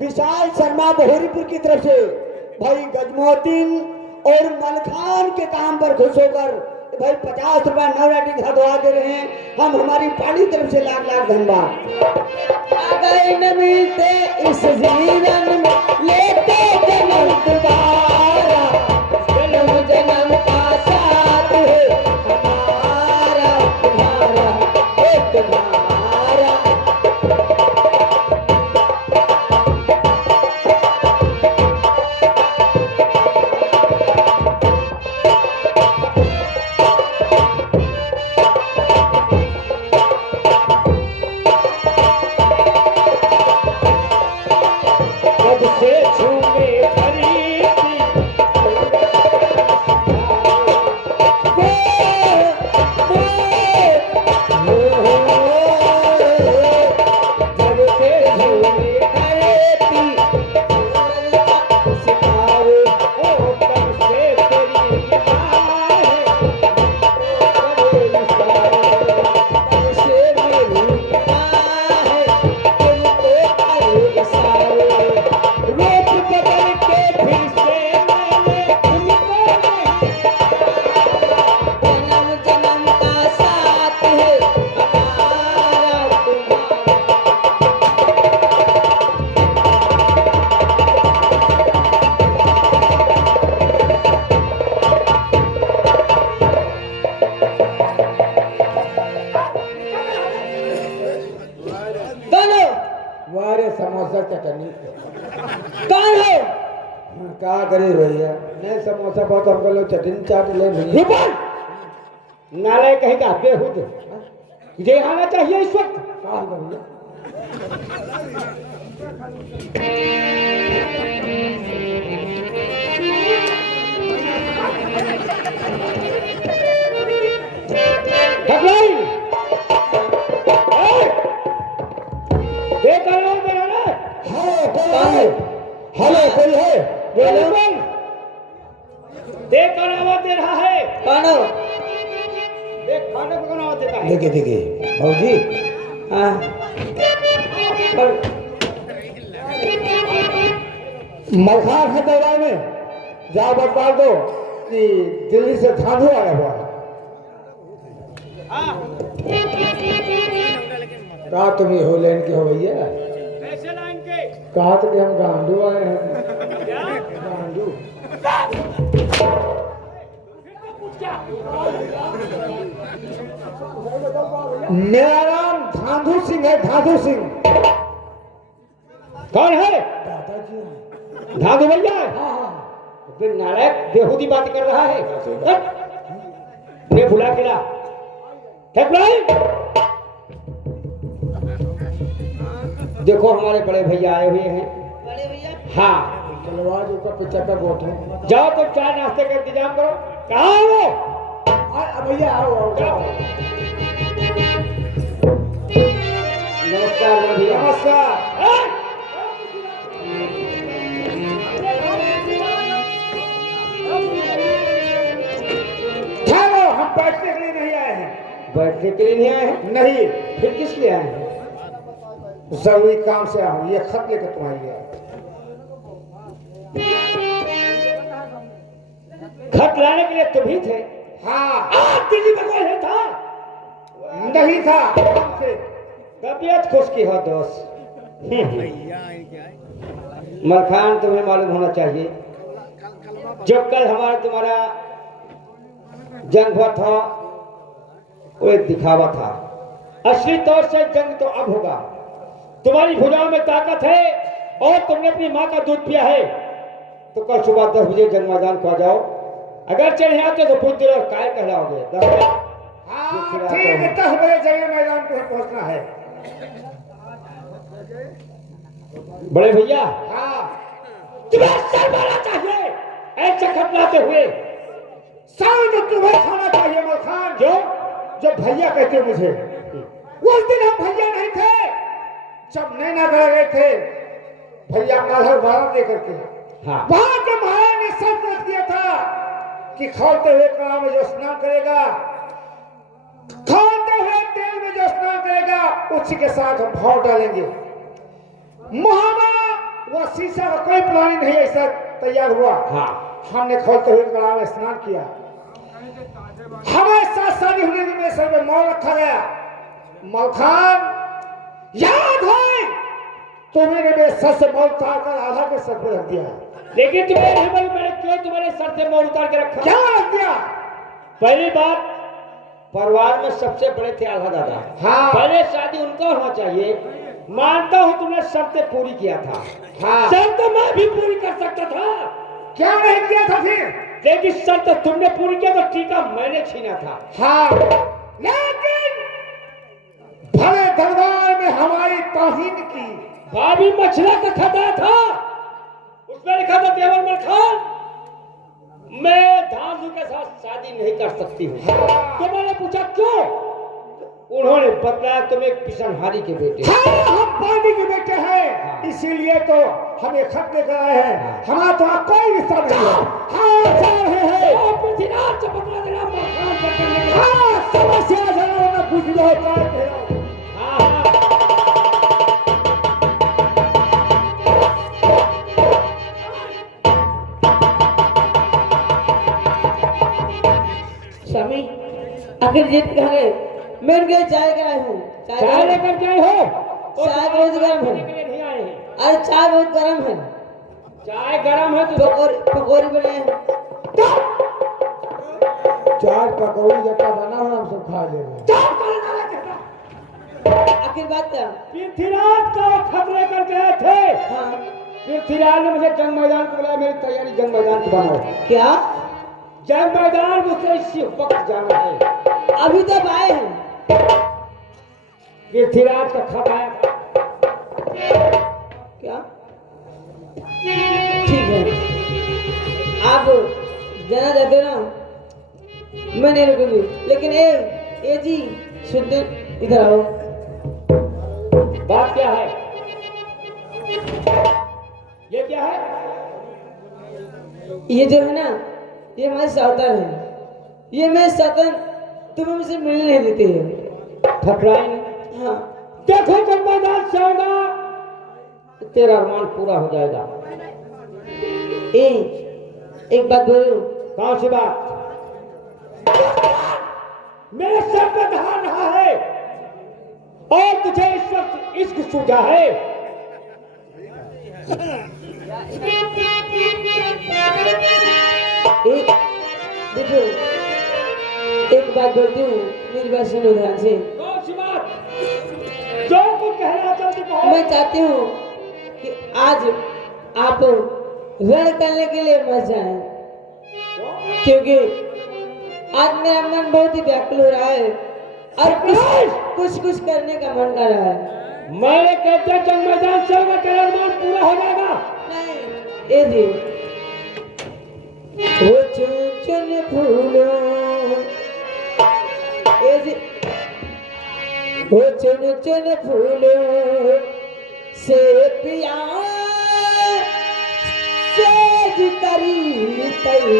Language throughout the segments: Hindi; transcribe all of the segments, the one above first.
विशाल शर्मा बहोरीपुर की तरफ से भाई गजमोहद्दीन और मलखान के काम पर खुश होकर भाई 50 रुपए नवराटी धरवा दे रहे हैं। हम हमारी पार्टी तरफ से लाख लाख धन्यवाद। अगर न मिलते इस जीवन में लेते जन्म दोबारा, जन्म जन्म का साथ है हमारा तुम्हारा तुम्हारा। समोसा चटनी कौन है? क्या करे भैया, नहीं समोसा बहुत हमको लोग चटनी चाट ले भैया। नाले कहेगा बेहूद ये आना चाहिए इस वक्त। कहा भैया हेलो कोई है? देख कौन आवाज दे रहा है? कौन? देख खाने को कौन आवाज देता है? देखिए देखिए भाजी, हाँ मलखान है दरबार में, जाओ बता दो कि दिल्ली से थानू आया हुआ है। कहा तुम ही हो लेन के हो भैया? कैसे लाइन के? कहा तो कि हम गांडू आए हैं। गांडू मेरा नाम धांधू सिंह है। धांधू सिंह कौन है? दादाजी धाधु भैया? हाँ हाँ फिर नालायक बेहूदी बात कर रहा है। उन्हें बुला के ला। देखो हमारे बड़े भैया आए हुए हैं। बड़े भैया? हाँ चलवा जो का पिछा का गोठे। जाओ तो चाय नाश्ते का इंतजाम करो। कहाँ है वो? भैया आओ आओ जाओ। नमस्कार बड़े भैया। नमस्कार। चलो हम बैठने के लिए नहीं आए हैं। बैठने के लिए नहीं आए हैं? नहीं, फिर किस लिए आए हैं? जरूरी काम से आया हूँ। ये खत लेकर तुम्हारे लिए। खत लाने के लिए तुम ही थे? हाँ दिल्ली में कोई है था? नहीं था से। तबीयत खुश की हो दोस्त। मलखान तुम्हें मालूम होना चाहिए, जो कल हमारा तुम्हारा जंग हुआ था वो एक दिखावा था। असली तौर से जंग तो अब होगा। तुम्हारी भुजाओं में ताकत है और तुमने अपनी माँ का दूध पिया है, तो कल सुबह 10 बजे जंग मैदान को आ जाओ। अगर चले आते तो बुद्ध और काय कहलाओगे। 10 बजे ठीक है, 10 बजे जंग मैदान पर पहुंचना है। बड़े भैया हाँ तुम्हें सर मारना चाहिए ऐसे खत लाते हुए। सर तो तुम्हें खाना चाहिए मलखान। जो भैया कहते मुझे। उस दिन हम भैया नहीं थे जब नैना गढ़ गए थे। भैया कालहर बारह दे करके हाँ। वहां के महाराज ने शर्त रख दिया था कि खौलते हुए कड़ा में जो स्नान करेगा, खौलते हुए तेल में जो स्नान करेगा, उसी के साथ हम भाव डालेंगे। महामा वह शीशा का कोई प्लानिंग नहीं ऐसा तैयार हुआ। हाँ हमने खोलते हुए गड़ा में स्नान किया। हमेशा शादी होने में सर में मौन रखा गया। मलखान याद है तुमने मेरे सर से मौन उतार कर आधा के सर पे रख दिया। लेकिन तुम्हें नहीं मालूम मैंने क्यों तुम्हारे सर से मोड़ उतार के रखा? क्या रख दिया? पहली बात, परिवार में सबसे बड़े थे आल्हा दादा। हाँ। पहले शादी उनका होना चाहिए। मानता हूँ तुमने शर्तें पूरी किया था। हाँ। शर्त मैं भी पूरी कर सकता था। क्या नहीं किया था फिर? लेकिन शर्त तुमने पूरी किया तो टीका मैंने छीना था। हाँ, लेकिन भले दरबार में हमारी तौहीन की। भाभी मछला का खतरा था, उसमें लिखा था देवर मलखान मैं धांसू के साथ शादी नहीं कर सकती हूँ। तो मैंने पूछा क्यों? उन्होंने बताया तुम एक पिसनहारी के बेटे। हाँ, हम पानी के बेटे हैं। इसीलिए तो हमें खत लेकर आए हैं। हमारा तो कोई रिश्ता नहीं है। हाँ, जा रहे हैं। पृथ्वीराज चमकला देना मलखान से करने के लिए। हाँ, समस्या जरूर न पूछ लो, काय कहो। हाँ स्वामी आखिर जेठ कहाँ गए? मैं उनके लिए चाय कराई हूँ। चाय लेकर गए हो? चाय बहुत गर्म है। के लिए नहीं आए हैं। अरे चाय बहुत गर्म है। चाय गरम है तो पकौड़ी बने हैं। चाय पकौड़ी जब बना हो हम सब खा लेंगे। आखिर बात क्या? पृथ्वीराज को खतरे कर गए थे। हाँ पृथ्वीराज ने मुझे जंग मैदान को बुलाया। मेरी तैयारी जंग मैदान की बनाओ। क्या? जंग मैदान मुझे इसी वक्त जाना है। अभी तक आए हैं। पृथ्वीराज का खत आया था। क्या? ठीक है, आप जाना चाहते हो ना, मैं नहीं रुकूंगी। लेकिन ए जी शुद्ध इधर आओ। बात क्या है? ये क्या है? ये जो है ना, ये हमारे सावतार है। ये मैं सातन तुम्हें मुझसे मिलने नहीं देते हैं। ठकराई हाँ देखो जब मैदान से आऊंगा तो तेरा अरमान पूरा हो जाएगा। एक बात बोलो। कौन सी बात? मेरे सर पे धान रहा है और तुझे इस वक्त इश्क सूझा है। देखो एक बात बोलती हूँ, मेरी बात सुनो ध्यान से। कौन सी बात? जो तू कहना चाहती कहो। मैं चाहती हूँ कि आज आप रण करने के लिए मत जाएं, क्योंकि आज मेरा मन बहुत ही व्याकुल हो रहा है और कुछ करने का मन कर रहा है। मैं कहते हैं जंग मैदान से होगा तेरा अरमान पूरा हो जाएगा। नहीं ये जी, वो चुन चुन फूलों, ये जी, वो चुन चुन फूलों से पिया सेज करी तई।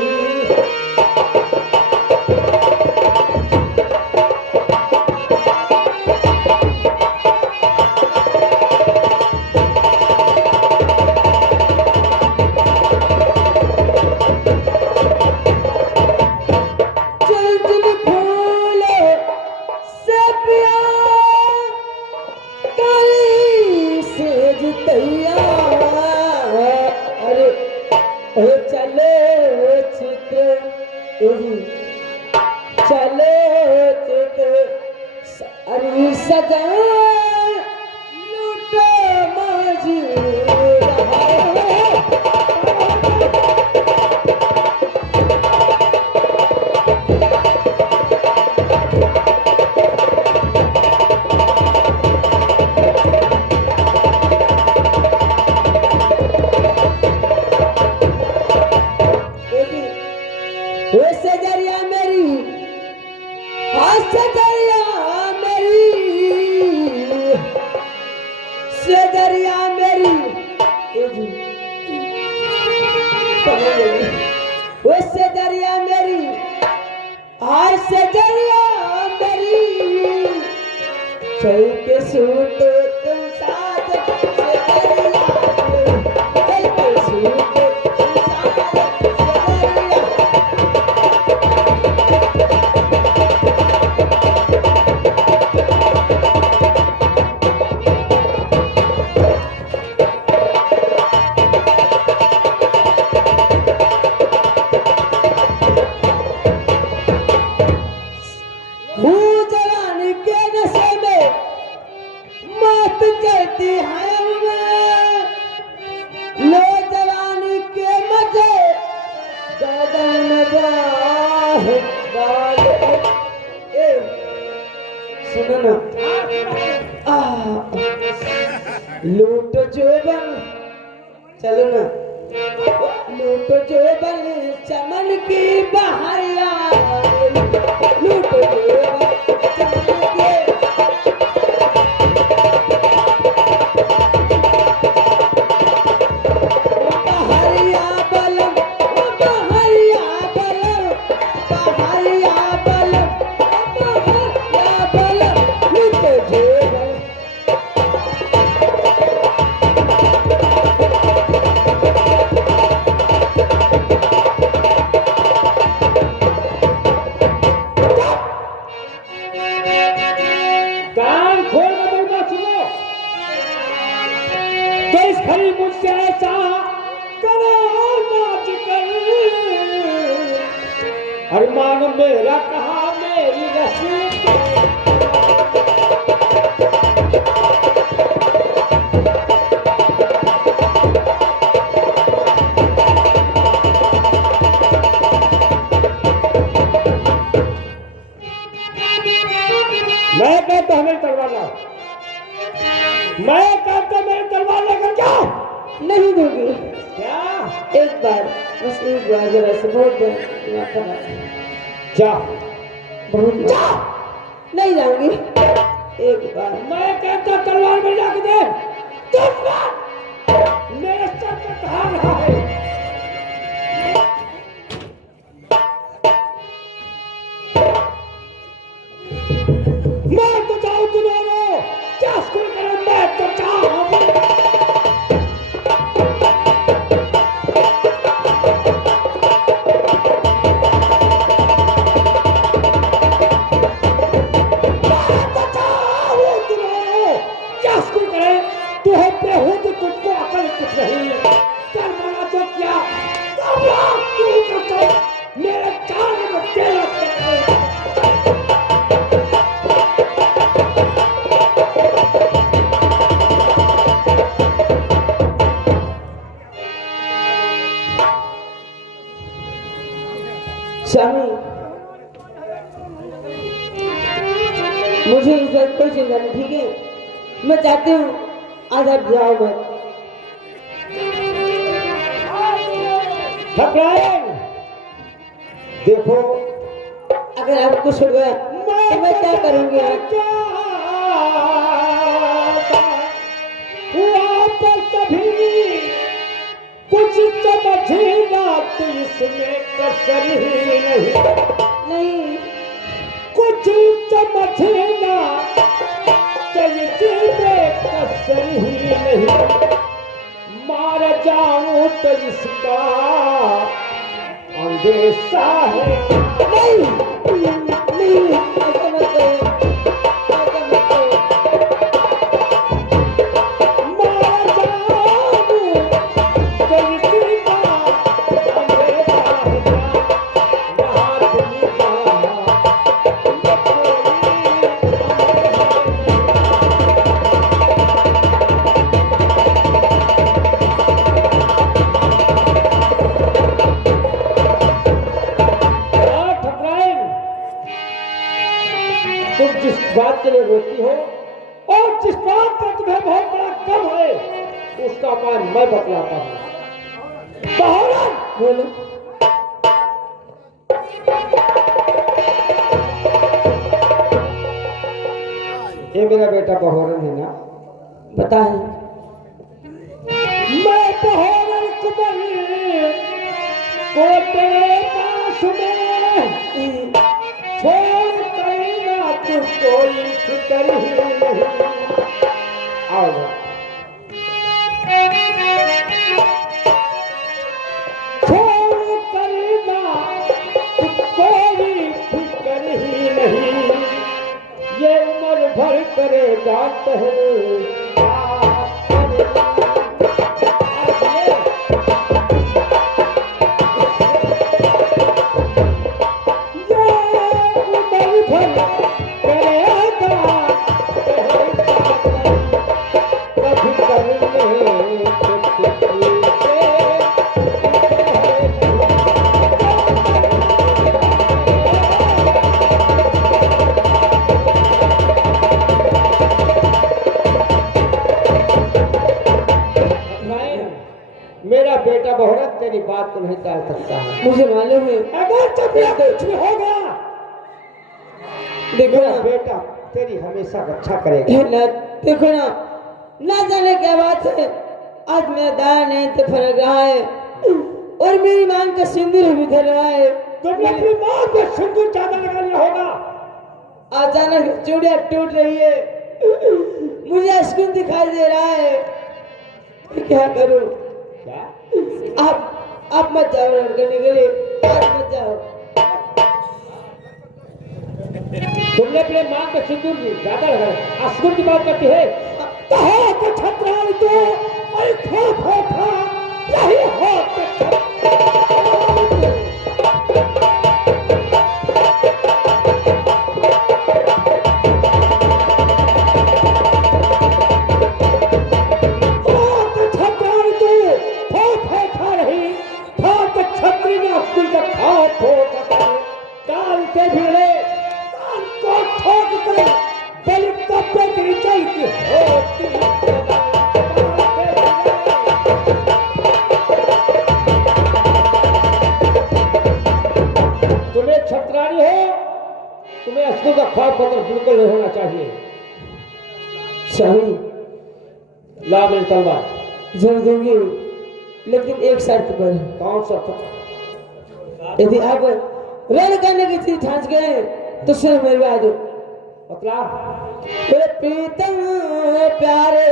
चल के सूते तुम साथ से दरिया जोबन, चलो ना। लूटो जोबन चमन की बहारिया, लूटो जोबन चमन के बहारिया बलम, बहारिया बलम, बहारिया बलम, बहारिया बलम, लूटो जोबन। कान खोल कर मेरी बात सुनो। तो इस घड़ी मुझसे ऐसा करो नाच कर, अरमान मेरा कहा मेरी रस्म के। मैं कहता हूं मेरी तलवार लाओ, मैं कहता मेरी तलवार लेकर जाओ। नहीं दूंगी। क्या? एक बार, बस एक बार, जरा से बहुत दिमाग खराब है। जा, बहुत जा, नहीं जाऊंगी। एक बार मैं कहता तलवार में जाके दे। तलवार मेरे सर पे धार रहा है। मैं तो जाऊं तुम्हारो, क्या स्कूल करो, मैं तो जाऊं। तू है बेहूद, तुझको अकल कुछ नहीं। कर बना तो क्या, तू करता मेरे चार में तेरा स्वामी, मुझे इस कोई चिंता नहीं, ठीक है? मैं चाहती हूँ आज आप जाओ मत। देखो, अगर आपको छुड़ गया तो मैं क्या करूंगी? पर कभी कुछ समझना तो इसमें कसर ही नहीं, कुछ समझना तो इसमें कसर ही नहीं। मार जाऊं तो इसका अंदेशा है। नहीं, नहीं, ऐसा मत करो, ऐसा मत करो। मार जाऊं तो इसका अंदेशा है। वहाँ तुम जाना तुम जिस बात के लिए रोती हो और जिस बात का तुम्हें बहुत बड़ा गम है, उसका मान मैं बतलाता हूँ। बहरम, बोलो। ये मेरा बेटा बहरम है ना? पता है। मैं बहरम कुमार को तेरे पास में छोड़ करना तू कोई फिक्र ही नहीं। आओ छोड़ करना तू कोई फिक्र ही नहीं। ये उम्र भर करेगा पहल बेटा बहुरत तेरी बात को नहीं टाल सकता है। मुझे मालूम है। अगर तबियत कुछ भी हो गया, देखो मेरा ना बेटा तेरी हमेशा रक्षा करेगा। हे ना, देखो ना, ना जाने क्या बात है, आज मेरा दाया नहीं तो फरक रहा है और मेरी मांग का सिंदूर भी धर रहा है। तुम्हें अपनी मां को सिंदूर ज्यादा लगाना होगा। अचानक चूड़िया टूट रही है, मुझे अश्कुन दिखाई दे रहा है, मैं क्या करूं? क्या आप मत जाओ रण करने के लिए, आप मत जाओ। तुमने अपने मां को सिंदूर ज्यादा लगा, अश्कुन की बात करती है। कहो तो छत्राई तो अरे खो खो खा यही हो तो तुम्हें छत्रानी हो, तुम्हें अश्कुन का खौफ पत्र बिल्कुल नहीं होना चाहिए। स्वामी ला मेरी तलवार। जरूर दूंगी, लेकिन एक शर्त पर। कौन सा? यदि आप रण करने की चीज ठांस गए तो सिर्फ मेरे बाद दो। मतलब मेरे प्रीतम प्यारे,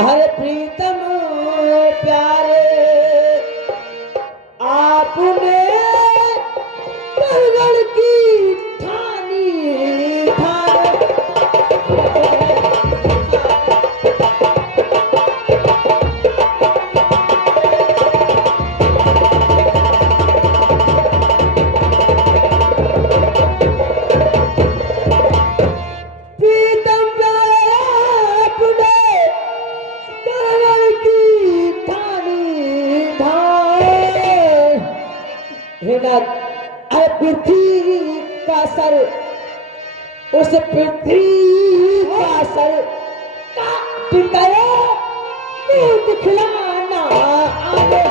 हरे प्रीतम प्यारे, आपने रण की ठानी ठान। प्रीतम प्यारे, आपने रण की ठानी ठान। हे नाथ, अरे पृथ्वी का सर, उस पृथ्वी का सर काट गया, मुंह दिखलाना आवे।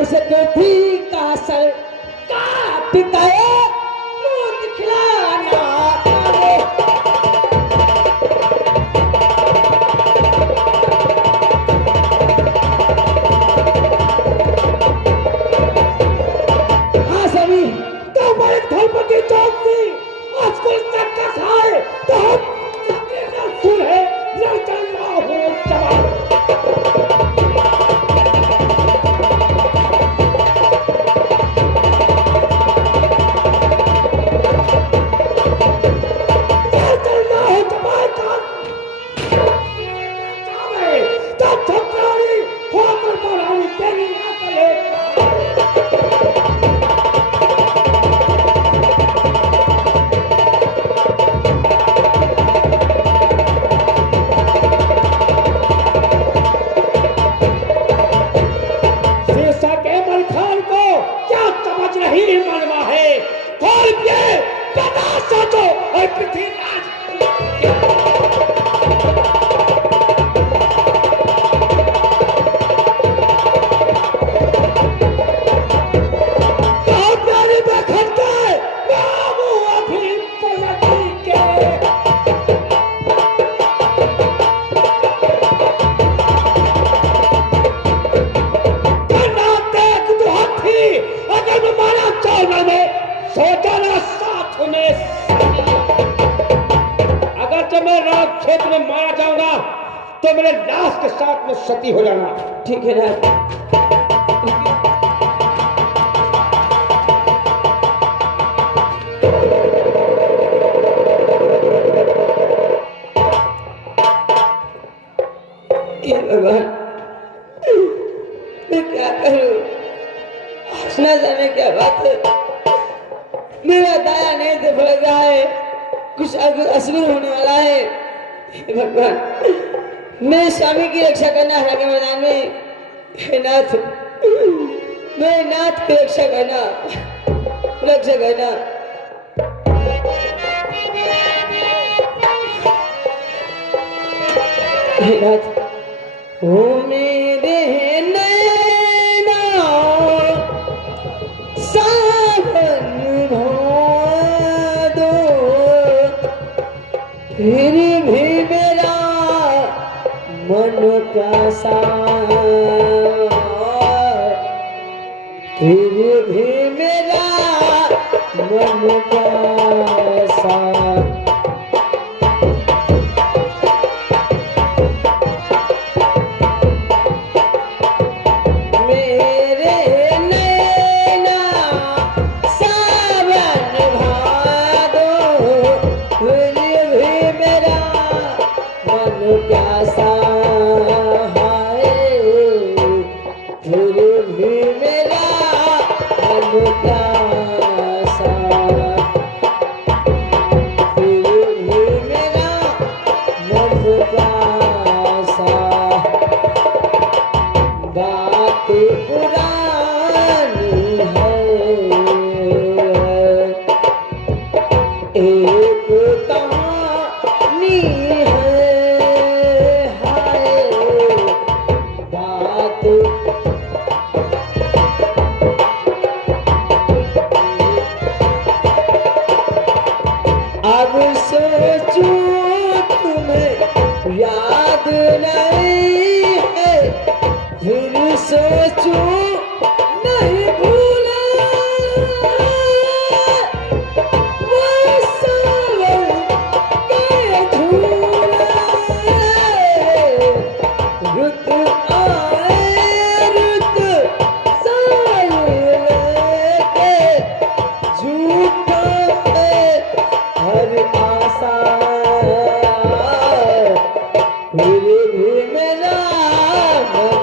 उस पृथ्वी का सर काट गया, मुंह दिखलाना आवे। हाँ सभी, तो हमारे धर्मपति चौधरी आजकल तक का खाए तो हम सुन है चलना हो जवान। चलना हो जवान का तो छत्रानी होकर बनानी तेरी अकल है। शीर्षा के मलखान को क्या समझ रही मनवा है? और ये बता सोचो और पृथ्वीराज प्यारे बखर के बाबू अभी पलटी के अगर मैं मारा चौना में सोचा ना साथ में। अगर जब मैं रात क्षेत्र में मारा जाऊंगा तो मेरे लाश के साथ में सती हो जाना। ठीक है ना? हे भगवान, मैं क्या करूं? आज न जाने क्या बात है, मेरा दाया नहीं से भड़क रहा है, कुछ अशुभ होने वाला है। हे भगवान, मेरे स्वामी की रक्षा करना है के मैदान में। हे नाथ, मेरे नाथ की रक्षा करना, रक्षा करना। हे नाथ, ओ मेरे नैना सावन भादो, फिर भी मेरा मन प्यासा, फिर भी मेरा मन प्यासा। मेरे नैना सावन भादो, फिर भी मेरा मन प्यासा है, फिर भी मेरा मन प्यासा, फिर भी मेरा मन प्यासा। बात पुरानी है, एक कहानी है, हाय बात। अब सोचूं तुम्हें याद नहीं है, फिर सोचूं नहीं भूला, वो सावन के झूला। रुत आए रुत साए लेके, झूठा है हर आशा, फिर भी मेरा मन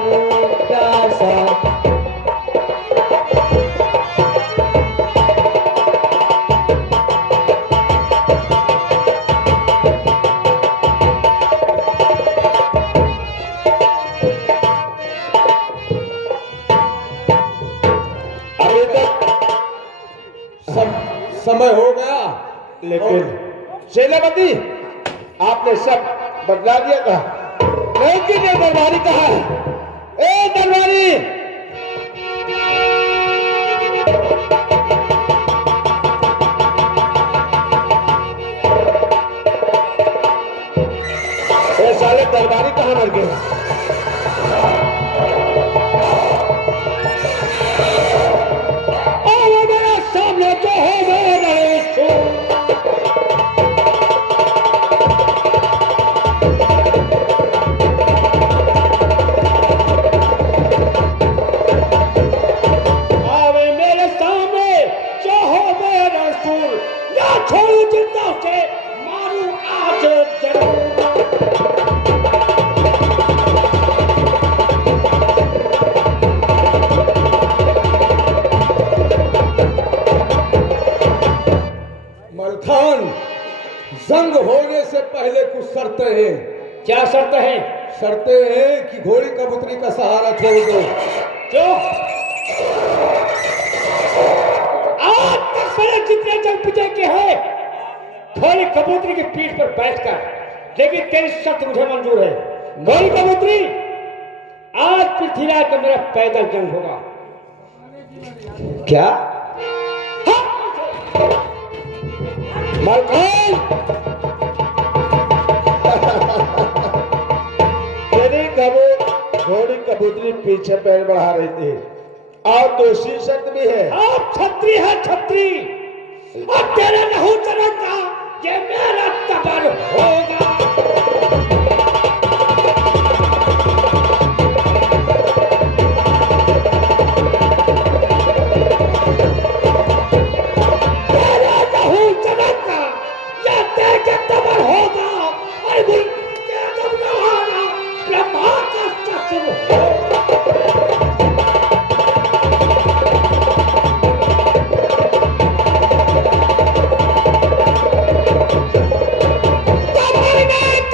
प्यासा। अभी तक सब समय हो गया, लेकिन सेनापति आपने सब बदला दिया था। लेकिन ये दरबारी कहा है? ए दरबारी, ये साले दरबारी कहाँ मर गए? आओ मेरे सामने जो हो मेरे छोड़ू जिंदा उसे मारू आज जरूर। मलखान, जंग होने से पहले कुछ शर्तें हैं। क्या शर्त है? शर्तें हैं कि घोड़ी कबूतरी का सहारा छोड़ दो। जो आज तक मेरे जितने जंग विजय के हैं, घोड़ी कबूतरी की पीठ पर बैठकर, लेकिन तेरी शर्त मुझे मंजूर है। घोड़ी कबूतरी, आज पृथ्वीराज का मेरा पैदल जंग होगा। क्या? मलखान, तेरी घोड़ी कबूतरी पीछे पैर बढ़ा रही थी, और दूसरी शर्त भी है। आप छत्री है छत्री, और तेरा नहू चलता ये मेरा तबर होगा। तेरा नहू चलता ये तेरे तबर होगा, और तेरा जब नहाना ब्रह्मा का ससुर होगा।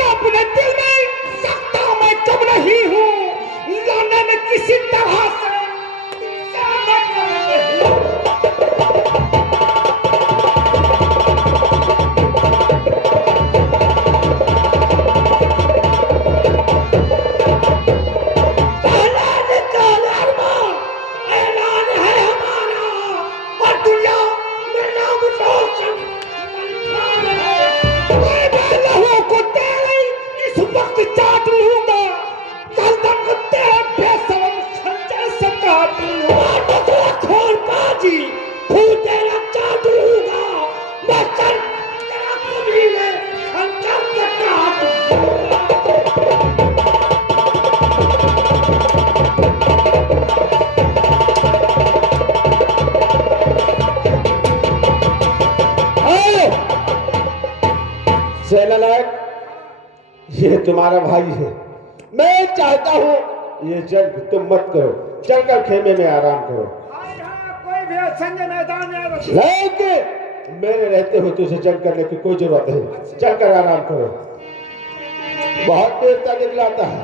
अपने दिल में सकता तुम्हारा भाई है। मैं चाहता हूँ ये जंग तुम मत करो, चलकर खेमे में आराम करो। कोई भी संजय मैदान में लेकिन मेरे रहते हुए तुझे जंग करने की कोई जरूरत नहीं, चलकर आराम करो। बहुत देर तक निकलाता है।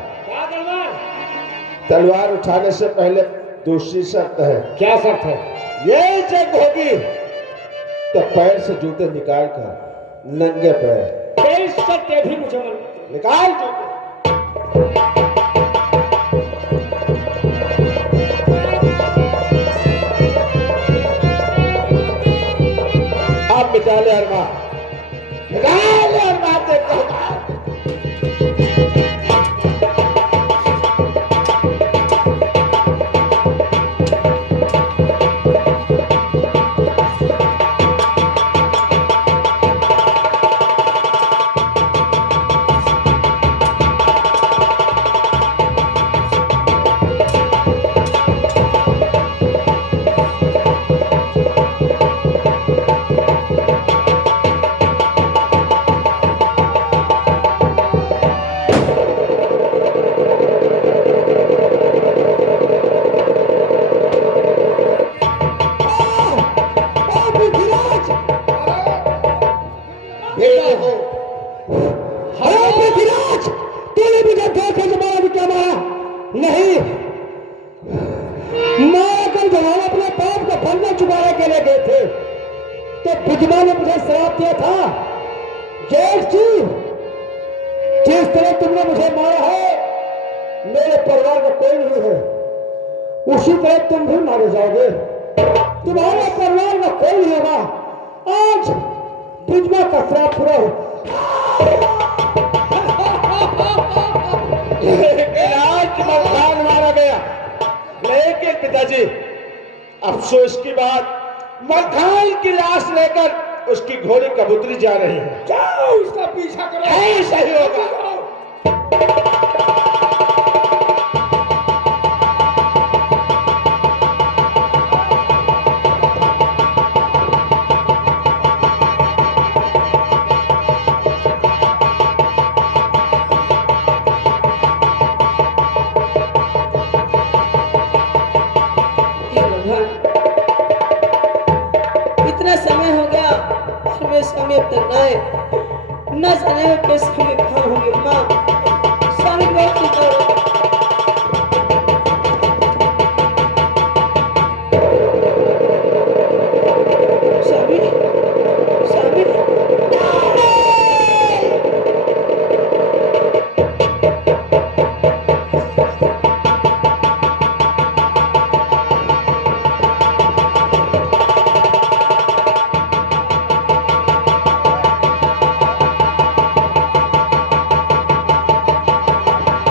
तलवार उठाने से पहले दूसरी शर्त है। क्या शर्त है? ये जंग होगी तो पैर से जूते निकाल कर नंगे पैर तेरी शर्त भी मुझे निकाल जूते। आप मिटा ले अरमान, मिटा ले अरमान, देखता हूं। नहीं, मैं कल जब हम अपने पाप को फंदा चुकाने के लिए गए थे तो बुजमा ने मुझे श्राप दिया था, जेठ जी जिस तरह तुमने मुझे मारा है मेरे परिवार का कोई नहीं है, उसी तरह तुम भी मारे जाओगे, तुम्हारे परिवार का कोई नहीं होगा। आज बुजमा का श्राप पूरा हो। आज मलखान मारा गया, लेकिन पिताजी अफसोस की बात, मलखान की लाश लेकर उसकी घोड़ी कबूतरी जा रही है। जाओ उसका पीछा करो। ऐसा ही होगा। इतना समय हो गया, हमें समय तक आए न जाने में कैसे हमें कहाँ होंगे। माँ स्वामी बहुत चिंता हो। स्वामी स्वामी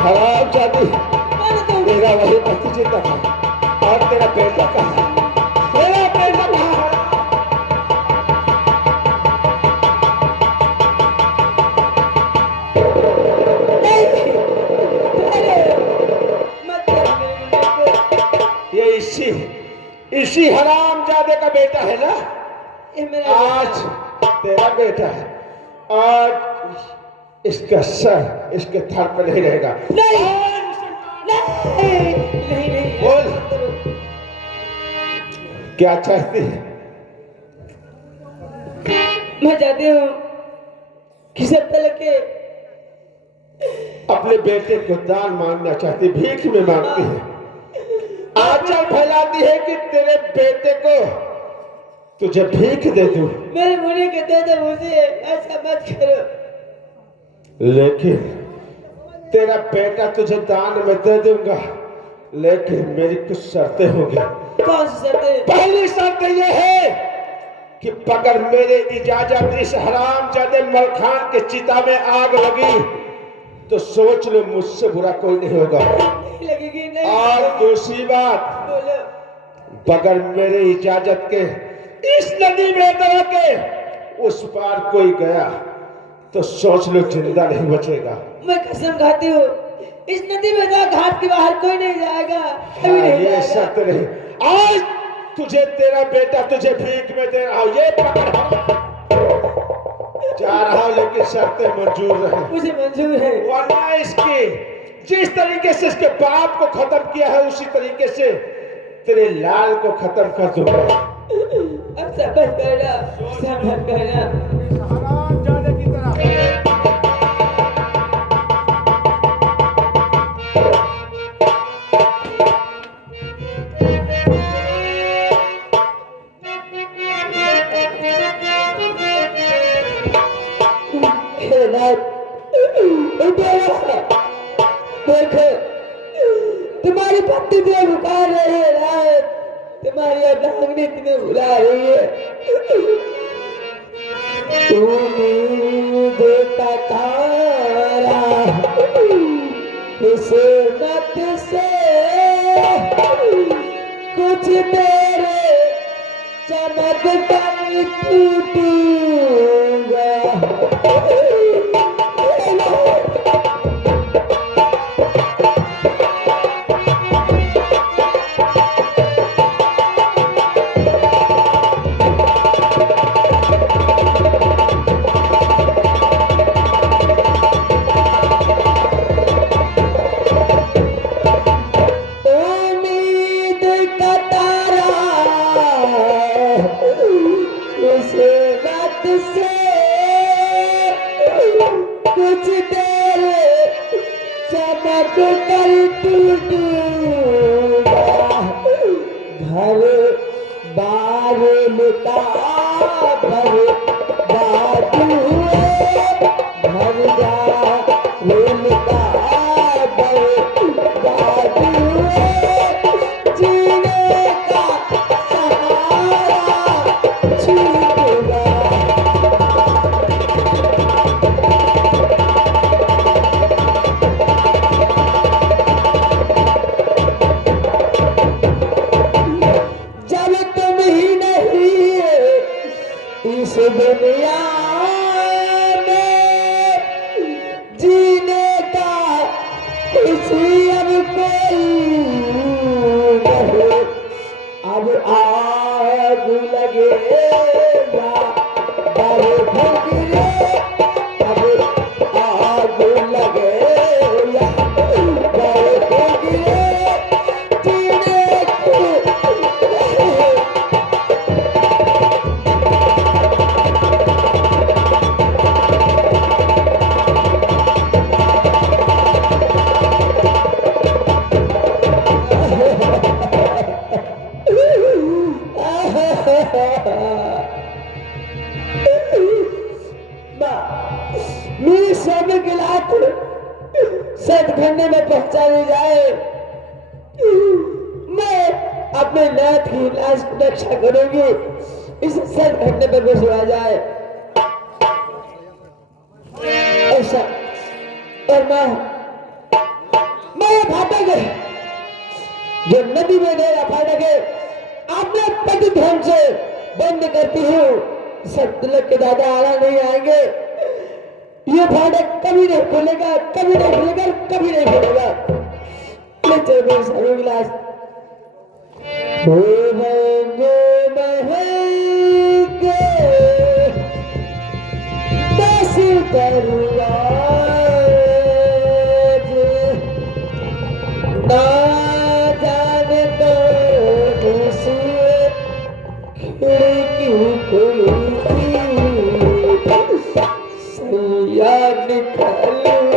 खराब जाती तेरा वही पति जिंदा था, और तेरा बेटा कहाँ है? तेरा बेटा कहाँ है? ये इसी हरामजादे का बेटा है ना? ये मेरा आज तेरा बेटा है, आज इसका सर इसके थर पर नहीं रहेगा। नहीं नहीं नहीं नहीं बोल, क्या चाहती है? मैं चाहती हूँ कि सब तलक के अपने बेटे को दान मांगना चाहती, भीख में मांगती है। आंचल फैलाती है कि तेरे बेटे को तुझे भीख दे दूं। मेरे मुझे कहते थे मुझे ऐसा मत करो। लेकिन तेरा बेटा तुझे दान में दे दूंगा, लेकिन मेरी कुछ शर्तें होंगी। कौन सी शर्तें? पहली शर्त यह है कि अगर मेरे इजाजत इस हरामजादे मलखान के चिता में आग लगी तो सोच लो मुझसे बुरा कोई नहीं होगा। नहीं लगेगी। नहीं और दूसरी बात, बोलो। बगैर मेरे इजाजत के इस नदी में दबा के उस पार कोई गया तो सोच लो जिंदा नहीं बचेगा। मैं कसम खाती हूँ इस नदी में तो घाट के बाहर कोई नहीं जाएगा, कभी नहीं ये जाएगा। शर्त नहीं। आज तुझे तेरा बेटा तुझे भीख में दे रहा हूं, ये पकड़। जा रहा हूं लेकिन शर्तें मंजूर रहे, मुझे मंजूर है। वरना इसके जिस तरीके से इसके बाप को खत्म किया है उसी तरीके से तेरे लाल को खत्म कर दूंगा। अब सबर करना, सबर करना। जाने की तरह हे नाथ, देखो तुम्हारी पत्नी तुम्हें पुकार रही है नाथ, तुम्हारी अर्धांगिनी तुम्हें बुला रही है। उम्मीद का तारा किस्मत से कुछ तेरे चमक कर टूटूंगा। कुछ तेरे चमक कर टूटूंगा। घर बार लुटा भर बाजू घर लुटा भर बाजू जीने का सहारा छूटूंगा। इस दुनिया में जीने का किसी अब कोई नहीं। अब आग लगेगा बहुत गिरे, अब आग लगेगा बहुत गिरे जीने की। मेरी स्वामी की लात सतखंडे में पहुंचाई जाए, मैं अपने नाथ की लाश की रक्षा करूंगी। इस सतखंडे में भिजवा जाए ऐसा। और मैं ये फाटक जो नदी में गया फाटक है आपने पति ध्यान से बंद करती हूँ। सब तिलक के दादा आना नहीं आएंगे। ये फाटक कभी नहीं खुलेगा, कभी नहीं खुलेगा, कभी नहीं खुलेगा। ले चल मेरे सारे गिलास। हो रंगो महके दस दरवाज ना जाने तो खिड़की खुली सैया निकल गए।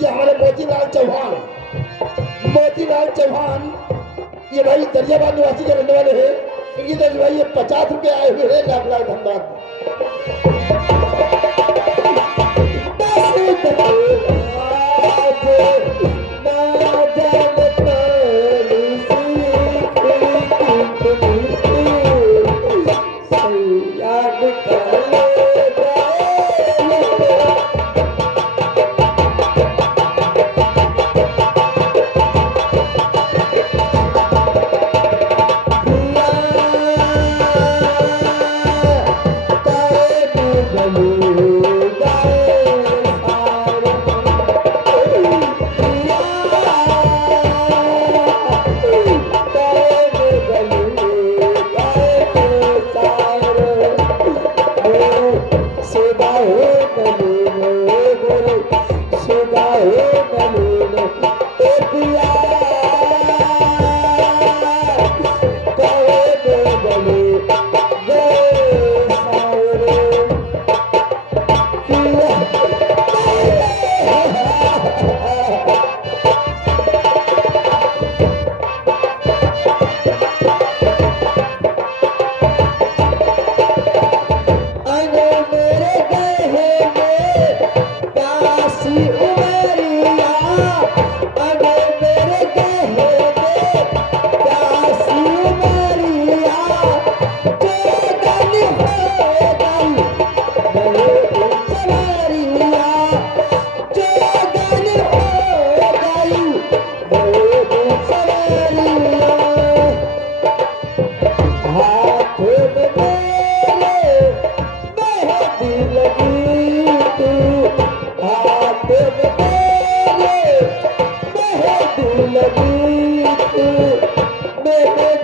ये हमारे मोतीलाल चौहान, मोतीलाल चौहान ये भाई दरियाबाद निवासी के रहने वाले हैं। इनकी तरफ भाई ये 50 रुपए आए हुए हैं। लाख लाख धन्यवाद।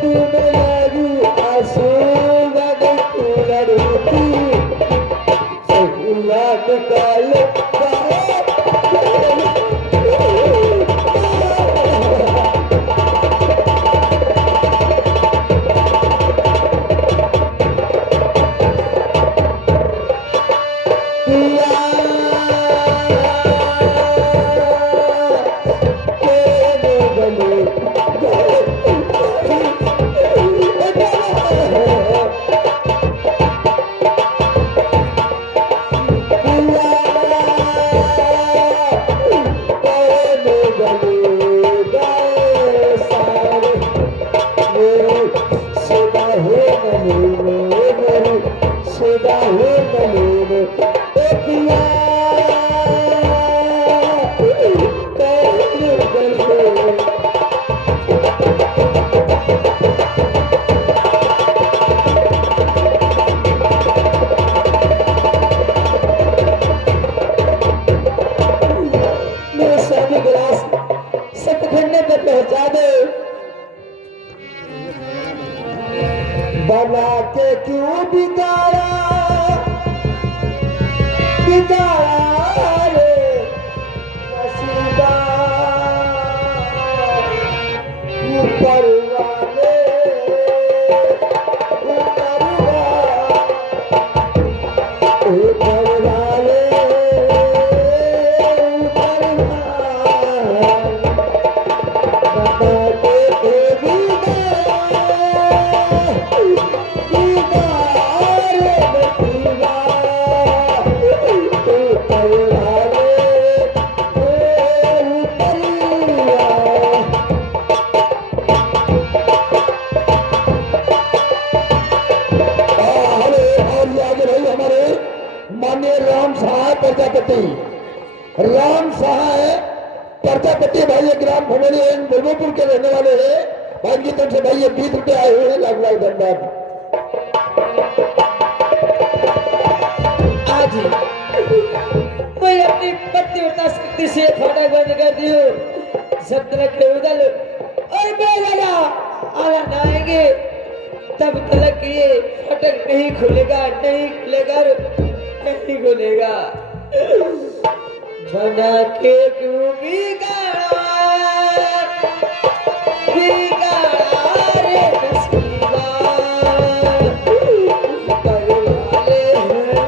दिन लागी आंसू बन कुलरती सहुला निकाल बना के क्यों बिगाड़ा बिगाड़ा रे नसीबा ऊपर वाले ऊपर वाले राम सहाय प्रजापति भाई ये ग्राम भमोरी बुलबुलपुर के रहने वाले हैं भाई की तरफ से भाई ये 20 रुपए आए हुए हैं लाख लाख धन्यवाद। आज मैं अपनी पतिव्रता शक्ति से फाटक बंद कर दी हूँ सब तरह के उदल और बेलना आना ना आएंगे तब तक ये फाटक नहीं खुलेगा नहीं खुलेगा नहीं खुलेगा बना के क्यों बिगाड़ा बिगाड़ा रे नसीबा ऊपर वाले हैं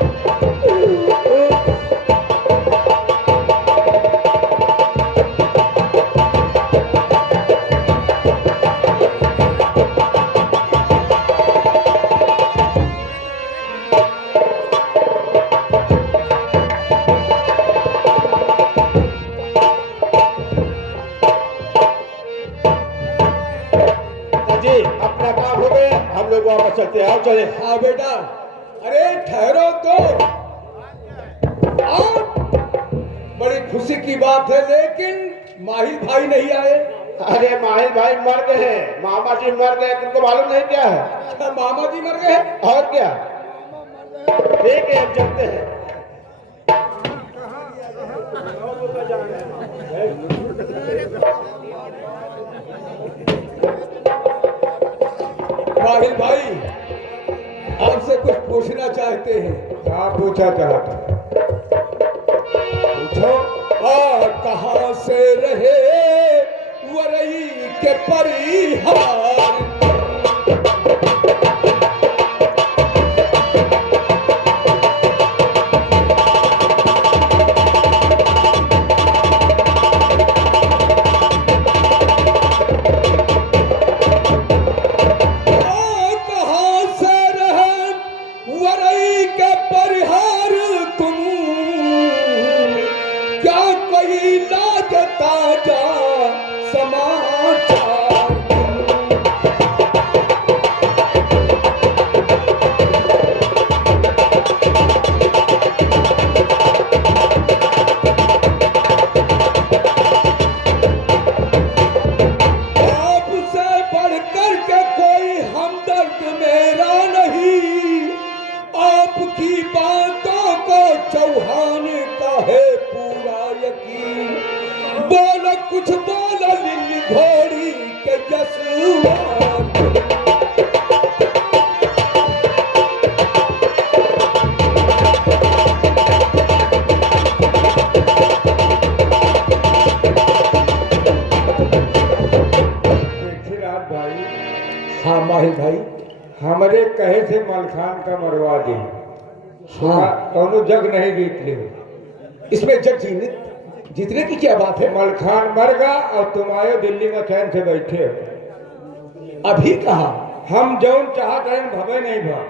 अपना काम हो गया, हम लोग वापस चलते हैं। आओ चले। हाँ बेटा, अरे ठहरो तो। आओ, बड़ी खुशी की बात है, लेकिन माहिल भाई नहीं आए। अरे माहिल भाई मर गए हैं, मामा जी मर गए, तुमको मालूम नहीं क्या है? क्या मामा जी मर गए? और क्या, ठीक है, हम चलते हैं। माहिल भाई, आपसे कुछ पूछना चाहते हैं। क्या पूछा चाहते? पूछो। कहाँ से रहे वरई के परिहार, चौहान का है पूरा यकीन। बोलो कुछ बोलो लिल्ली घोड़ी के जसवान। माहिर भाई हमारे कहे से मलखान का मरवा दे। हाँ दोनों जग नहीं जीत ले। इसमें जग जीतने की क्या बात है? मलखान मर गया और तुम आए दिल्ली में चैन से बैठे हो। अभी कहा? हम जौन चाहते हैं भवे नहीं भा।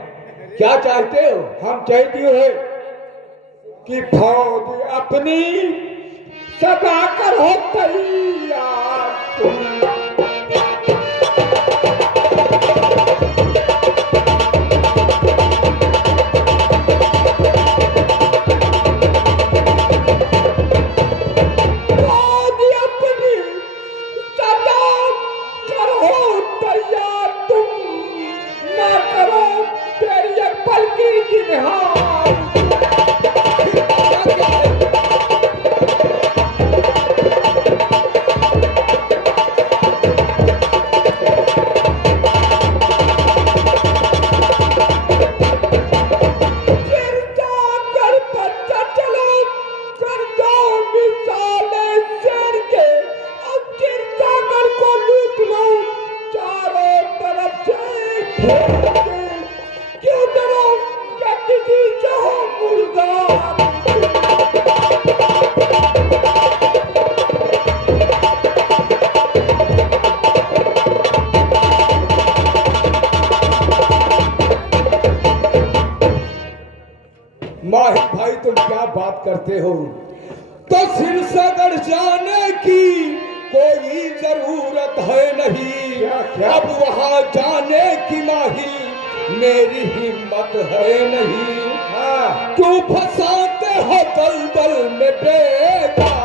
क्या चाहते हो? हम चाहती है कि फौज अपनी सदा करो तैयार। माहिर भाई तुम क्या बात करते हो? तो सिरसागर जाने की कोई जरूरत है नहीं। अब वहां जाने की माहिर मेरी हिम्मत है नहीं। क्यों फंसाते हो दलदल में बेकार?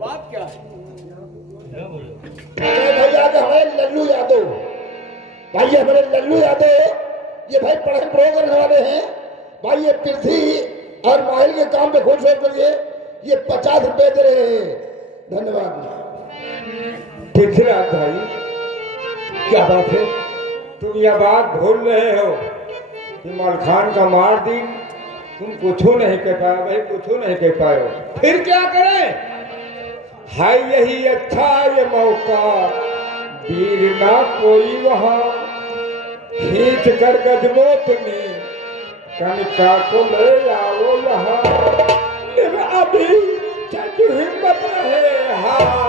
बात क्या है? भैया हमारे लल्लू यादव, भाई हमारे लल्लू यादव ये भाई पढ़ाई प्रो करने वाले हैं। भाई ये पृथ्वी और माहिल के काम पे खुश होकर ये 50 रुपए दे रहे हैं। धन्यवाद। पृथ्वीराज भाई क्या बात है? तुम यह बात भूल रहे हो कि मलखान का मार दिन तुम कुछ नहीं कह पाए। भाई कुछ नहीं कह पाए। फिर क्या करें? है यही अच्छा ये मौका, वीर ना कोई वहां खींच कर गजमोत में कनिका को ले आओ यहाँ। अभी क्या हिम्मत रहे हाँ।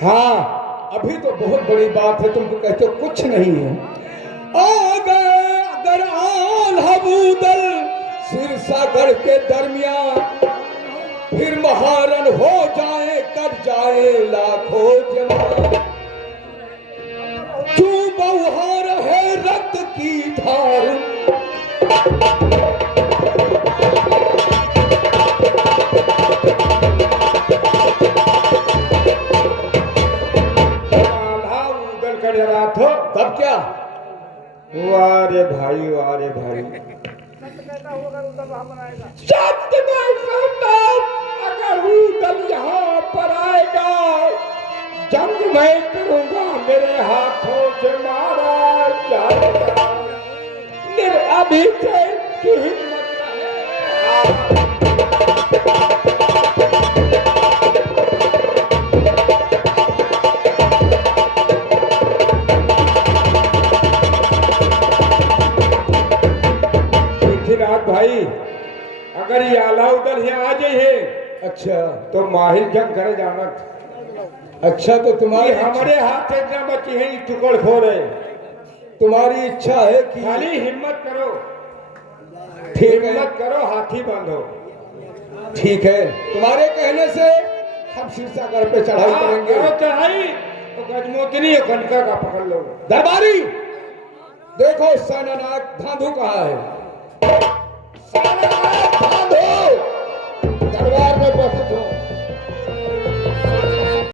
हाँ अभी तो बहुत बड़ी बात है, तुमको कहते हो कुछ नहीं है। अगर आल हबूदल सिरसागर के दरमियान फिर महारन हो जाए कर जाए लाखों जवान। क्यों बौहार है रक्त की धार? तब क्या? वारे भाई वारे भाई सत्य नहीं कहता। अगर उदल यहाँ पर आएगा जंग मैं करूंगा, मेरे हाथों से मारा जाएगा। मेरे अभी से की हिम्मत रहे। भाई अगर ये अलाउदल यहाँ आ जाइए अच्छा तो माहिर जंग करे जाना। अच्छा तो तुम्हारी हमारे हाथ से इतना बची है टुकड़ खो रहे। तुम्हारी इच्छा है कि खाली हिम्मत करो। ठीक है, हिम्मत करो, हाथी बांधो। ठीक है। तुम्हारे कहने से हम शीर्षागढ़ पे चढ़ाई करेंगे। चढ़ाई तो गजमोतनी और कनका का पकड़ लो। दरबारी देखो सेनानायक धांधु कहाँ है? दरबार में उपस्थित हो।